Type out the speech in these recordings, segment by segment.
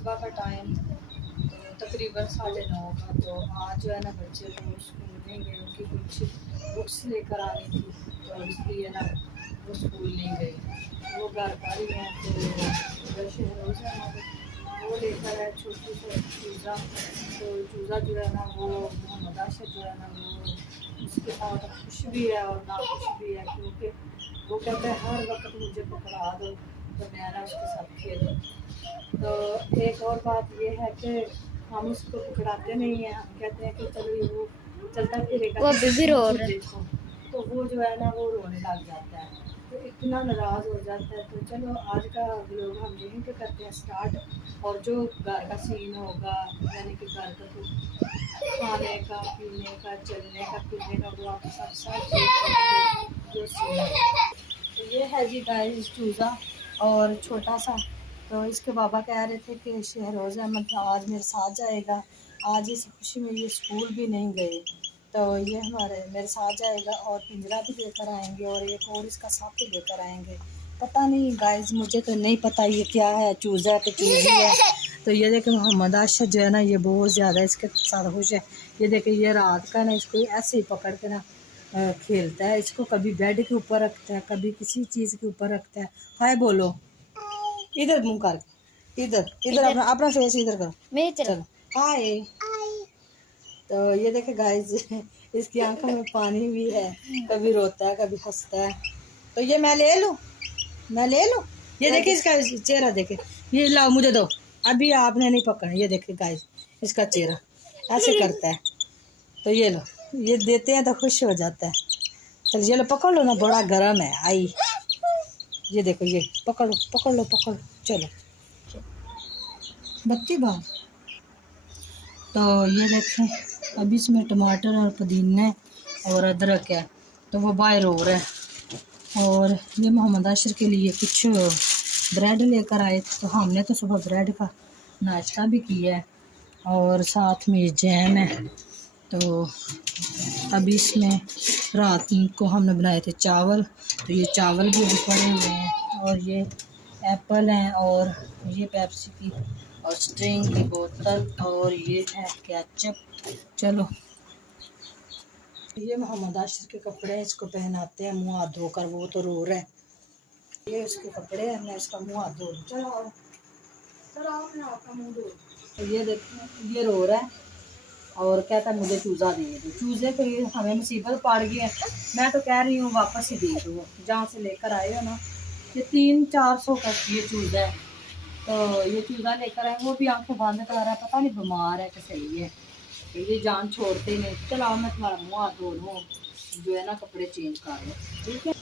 सुबह का टाइम तो तकरीबन 9:30 का। तो आज जो है ना बच्चे वो स्कूल नहीं गए, उनकी कुछ बुक्स लेकर आनी थी, तो इसलिए ना वो स्कूल नहीं गए। वो घर पर ही हैं। तो शहरोज़ है ना वो लेकर है छोटी सी चूज़ा। तो चूज़ा जो है ना वो मोहम्मद आशिर जो है ना वो उसके साथ खुश भी है और ना खुश भी है, क्योंकि वो कहता है हर वक्त मुझे पकड़ा दो तो मैं ना उसके साथ खेलूँ। तो एक और बात ये है कि हम उसको पकड़ाते नहीं हैं, हम कहते हैं कि चलो ये वो चलता फिरेगा, वो अभी भी रो रहा है। देखो। तो वो जो है ना वो रोने लग जाता है, तो इतना नाराज़ हो जाता है। तो चलो आज का व्लॉग हम यहीं पे करते हैं स्टार्ट। और जो घर का सीन होगा, यानी कि घर का तो खाने का, पीने का, चलने का, फिरने का, वो आप सब सब जो सीन है। तो ये है जी गाइस चूज़ा और छोटा सा। तो इसके बाबा कह रहे थे कि शहरोज़ अहमद आज मेरे साथ जाएगा। आज इस खुशी में ये स्कूल भी नहीं गए, तो ये हमारे मेरे साथ जाएगा और पिंजरा भी लेकर आएंगे और एक और इसका साथ भी लेकर आएंगे। पता नहीं गाइस, मुझे तो नहीं पता ये क्या है, चूज़ा कि चूज़ी है। तो ये देखे मोहम्मद आशिर जो है ना ये बहुत ज़्यादा इसके साथ खुश है। ये देखे ये रात का ना इसको ऐसे ही पकड़ के ना खेलता है। इसको कभी बेड के ऊपर रखता है, कभी किसी चीज़ के ऊपर रखता है। हाय बोलो, इधर मुंह कर, इधर इधर अपना अपना फेस इधर करो, चलो हाय। तो ये देखे गाइस इसकी आंखों में पानी भी है, कभी रोता है कभी हंसता है। तो ये मैं ले लूँ, मैं ले लूँ। ये देखे इसका चेहरा देखे, ये लाओ मुझे दो, अभी आपने नहीं पकड़ा। ये देखे गाइस इसका चेहरा ऐसे करता है। तो ये लो, ये देते हैं तो खुश हो जाता है। चल ये लो पकड़ लो ना, बड़ा गर्म है आई। ये देखो ये पकड़ो पकड़ लो पकड़ लो, चलो बत्ती बार। तो ये देखें अभी इसमें टमाटर और पुदीना और अदरक है, तो वो बाहर हो रहा है। और ये मोहम्मद आशिर के लिए कुछ ब्रेड लेकर आए थे, तो हमने तो सुबह ब्रेड का नाश्ता भी किया है और साथ में जैम है। तो अभी इसमें रात को हमने बनाए थे चावल, तो ये चावल भी पड़े हुए हैं और ये एप्पल हैं और ये पेप्सी की और स्ट्रिंग की बोतल और ये है केचप। चलो ये मोहम्मद आशिर के कपड़े हैं, इसको पहनाते हैं मुँह हाथ धोकर, वो तो रो रहा है। ये उसके कपड़े हैं, मैं इसका मुँह हाथ धो लूँ। चलो चलो मैं आपका मुँह धो। तो ये देखो ये रो रहा है और कहता है मुझे चूज़ा दे दो। चूज़े के लिए हमें मुसीबत पड़ गई है। मैं तो कह रही हूँ वापस ही दे दो, जहाँ से लेकर आए हो ना। ये 300-400 का ये चूज़ा है। तो ये चूज़ा लेकर आए, वो भी आंखें बंद कर रहा है, पता नहीं बीमार है कि सही है। तो ये जान छोड़ते नहीं। चलाओ मैं तुम्हारा मुँह हाथ धो लूँ, जो है ना कपड़े चेंज कर लो, ठीक है।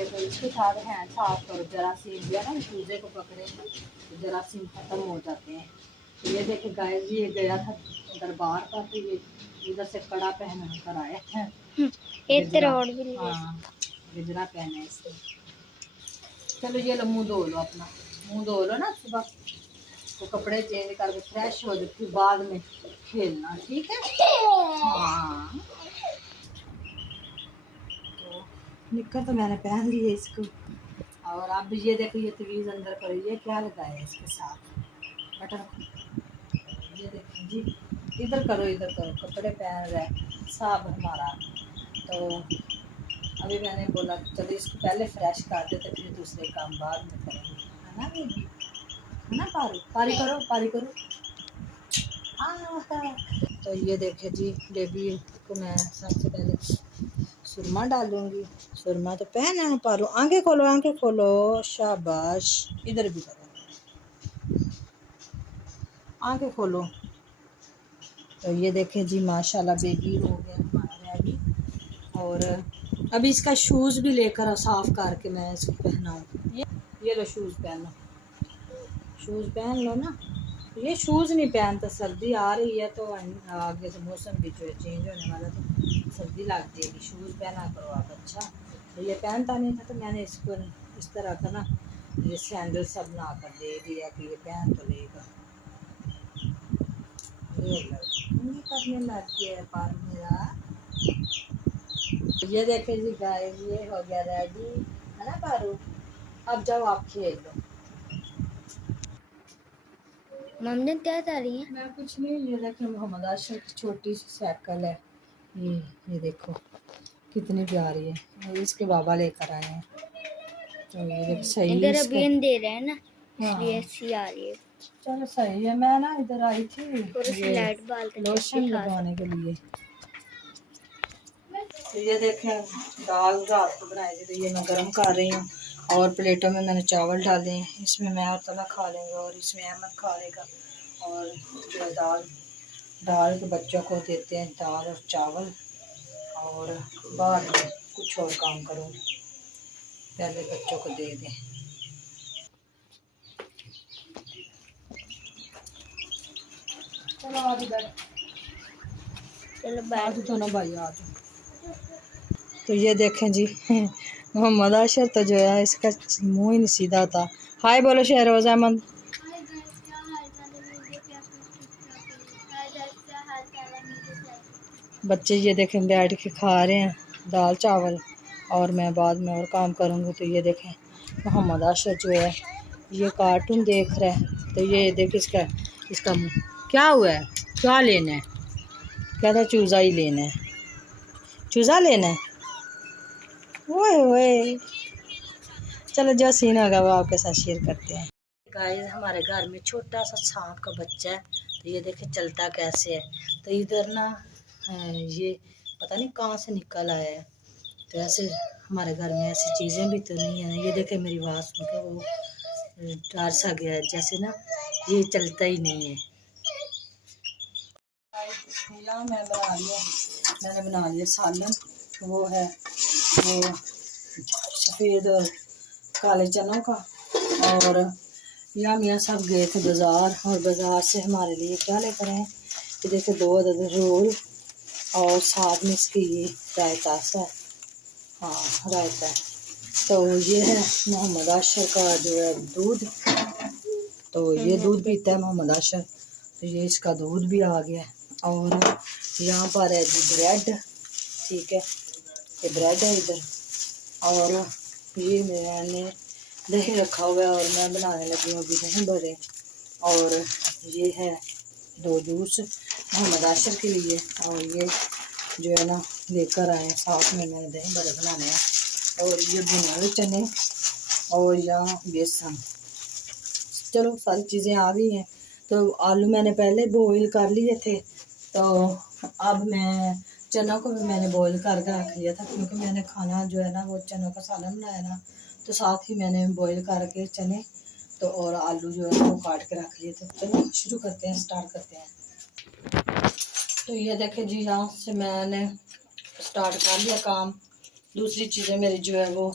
तो इसके साथ हैंड साफ करो, जरासीम जो है ना चूज़े को पकड़े तो जरासीम खत्म हो जाते हैं। तो ये देखे गाइस ये गया था दरबार पर, तो ये इधर से कड़ा पहन कर आया है। हाँ गजरा पहना है इसने। चलो ये लो मुँह धो लो, अपना मुँह धो लो ना सुबह, तो कपड़े चेंज करके फ्रेश हो जाओ, फिर बाद में खेलना, ठीक है। हाँ तो निक्कर तो मैंने पहन ली है इसको। और अब ये देखो ये तवीज़ अंदर करो, ये क्या लगाया है इसके साथ बटन। ये देखो जी, इधर करो कपड़े पहन रहा है साहब हमारा। तो अभी मैंने बोला चलो इसको पहले फ्रेश कर देते, फिर दूसरे काम बाद में करेंगे, है ना बेबी, है ना। पारी पारी करो पारी करो। तो ये देखे जी बेबी को मैं सबसे पहले सुरमा डालूंगी। सुरमा तो पहना है पारू, आंखें खोलो शाबाश। इधर भी करो, आंखें खोलो। तो ये देखें जी माशाल्लाह बेबी हो गया हमारा रेडी। और अभी इसका शूज़ भी लेकर साफ़ करके मैं इसको पहनाऊँ। ये लो शूज़ पहनो, शूज़ पहन लो ना। ये शूज़ नहीं पहनता, सर्दी आ रही है तो आगे से मौसम भी जो है चेंज होने वाला, तो सर्दी लग जाएगी। शूज़ पहना करो आप, अच्छा। तो ये पहनता नहीं था, तो मैंने इसको इस तरह का ना ये सैंडल सब बना कर दे दिया कि ये पहन तो लेगा। ये करने लग गया पर मेरा। ये देखे जी गाइस ये हो गया रेडी, है ना पारू। अब जाओ आप खेल लो। मम्मी क्या कर रही है? मैं कुछ नहीं, ये देखें मोहम्मद आशिर की छोटी सी साइकिल है। ये देखो कितनी प्यारी है, ये इसके बाबा लेकर आए हैं। तो ये देख सही इधर इसका। अभी दे रहे हैं ना, इसलिए हाँ ऐसी आ रही है। चलो सही है। मैं ना इधर आई थी थोड़ा सा ये लाइट बाल तक लोशन दिखा लगवाने सकते। के लिए। तो ये देखें दाल रात को बनाई थी, तो ये मैं गर्म कर रही हूँ और प्लेटों में मैंने चावल डाले हैं। इसमें मैं और तला खा लेंगे और इसमें अहमद खा लेगा। और जो है दाल दाल के बच्चों को देते हैं, दाल और चावल। और बाद में कुछ और काम करूँगी, पहले बच्चों को दे दें। चलो आज इधर चलो आज बैठ। दोनों भाई आज। तो ये देखें जी मोहम्मद आशर तो जो है इसका मुंह ही नहीं सीधा था। हाय बोलो शहरोज अहमद। बच्चे ये देखें बैठ के खा रहे हैं दाल चावल, और मैं बाद में और काम करूँगी। तो ये देखें मोहम्मद आशर जो है ये कार्टून देख रहा है। तो ये देख इसका मुँह क्या हुआ है, क्या लेना है, क्या था चूज़ा ही लेना है, चूज़ा लेना है। ओए ओए चलो जो सीन होगा वो आपके साथ शेयर करते हैं। गाइस हमारे घर में छोटा सा सांप का बच्चा है। तो ये देखे चलता कैसे है। तो इधर ना ये पता नहीं कहाँ से निकल आया है। तो ऐसे हमारे घर में ऐसी चीज़ें भी तो नहीं है ना। ये देखे मेरी आवाज़ सुन के वो डर सा गया है, जैसे ना ये चलता ही नहीं है। यहाँ मैंने बना लिया सालन। वो है वो सफ़ेद और काले चनों का। और यहाँ मियाँ साहब गए थे बाज़ार, और बाज़ार से हमारे लिए क्या लेकर आए। ये देखिए 2 अदद रोल और साथ में इसकी ये रायता सा। हाँ रायता है। तो ये है मोहम्मद आशर का जो है दूध। तो ये दूध पीता है मोहम्मद आशर। तो ये इसका दूध भी आ गया है। और यहाँ पर है जी ब्रेड, ठीक है ये ब्रेड है इधर। और ये मैंने दही रखा हुआ है और मैं बनाने लगी हूँ अभी दही बड़े। और ये है 2 जूस मोहम्मद आशर के लिए। और ये जो है ना लेकर आए साथ में मैंने दही बड़े बनाने हैं। और ये भुने हुए चने और यहाँ बेसन। चलो सारी चीज़ें आ गई हैं। तो आलू मैंने पहले बॉईल कर लिए थे। तो अब मैं चनों को भी मैंने बॉईल करके रख लिया था, क्योंकि मैंने खाना जो है ना वो चनों का सालन बनाया ना। तो साथ ही मैंने बॉईल करके चने तो और आलू जो है वो काट के रख लिए थे। चलो शुरू करते हैं, स्टार्ट करते हैं। तो ये देखें जी यहाँ से मैंने स्टार्ट कर लिया काम। दूसरी चीज़ें मेरी जो है वो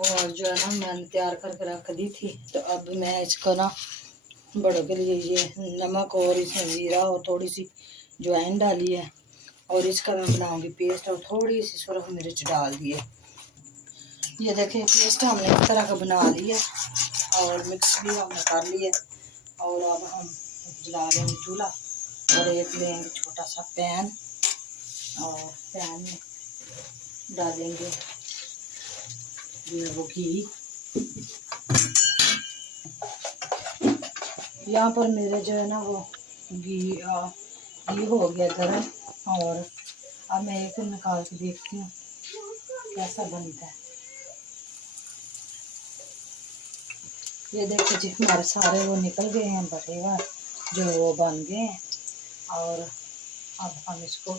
और जो है ना मैंने तैयार करके रख दी थी। तो अब मैं इसको ना बड़ों के लिए ये नमक और इसमें ज़ीरा और थोड़ी सी अजवाइन डाली है। और इसका मैं बनाऊंगी पेस्ट और थोड़ी सी सुरख मिर्च डाल दी है। ये देखें पेस्ट हमने इस तरह का बना लिया और मिक्स भी हमने कर लिया। और अब हम जला लेंगे चूल्हा और एक लेंगे छोटा सा पैन। और पैन में डालेंगे वो घी। यहाँ पर मेरे जो है ना वो घी हो गया गर्म। और अब मैं एक निकाल के देखती हूँ कैसा बनता है। ये देखो जी हमारे सारे वो निकल गए हैं बटे हुए जो वो बन गए हैं। और अब हम इसको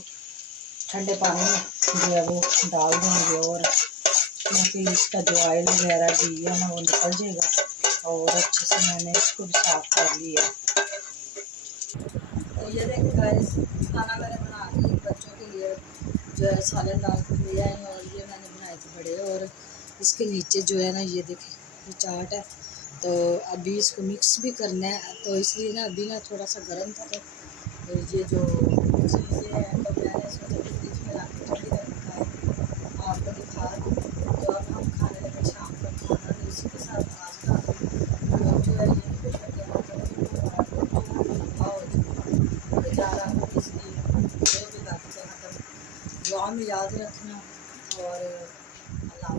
ठंडे पानी में जो है वो डाल देंगे। और क्योंकि इसका जो ऑयल वगैरह घी है ना वो निकल जाएगा। और अच्छे से मैंने इसको भी साफ कर लिया। तो ये देखिए गाइस खाना मैंने बना लिया बच्चों के लिए जो है सालन डाल कर लिया है। और ये मैंने बनाए थे बड़े। और इसके नीचे जो है ना ये देखिए ये चाट है। तो अभी इसको मिक्स भी करना है। तो इसलिए ना अभी ना थोड़ा सा गर्म था। तो ये जो चीज़ें हैं तो मैंने सोचा कि फ्रिज में रख के थोड़ी देर पकाए आपको दिखा दूँ। तो अब हम खाने लगे शाम का खाना। तो इसी के साथ आज का ब्लॉग जो है यहीं पे करते हैं। और जा रहा हूँ इसलिए ये भी बात करना दुआ में याद रखना। और अल्लाह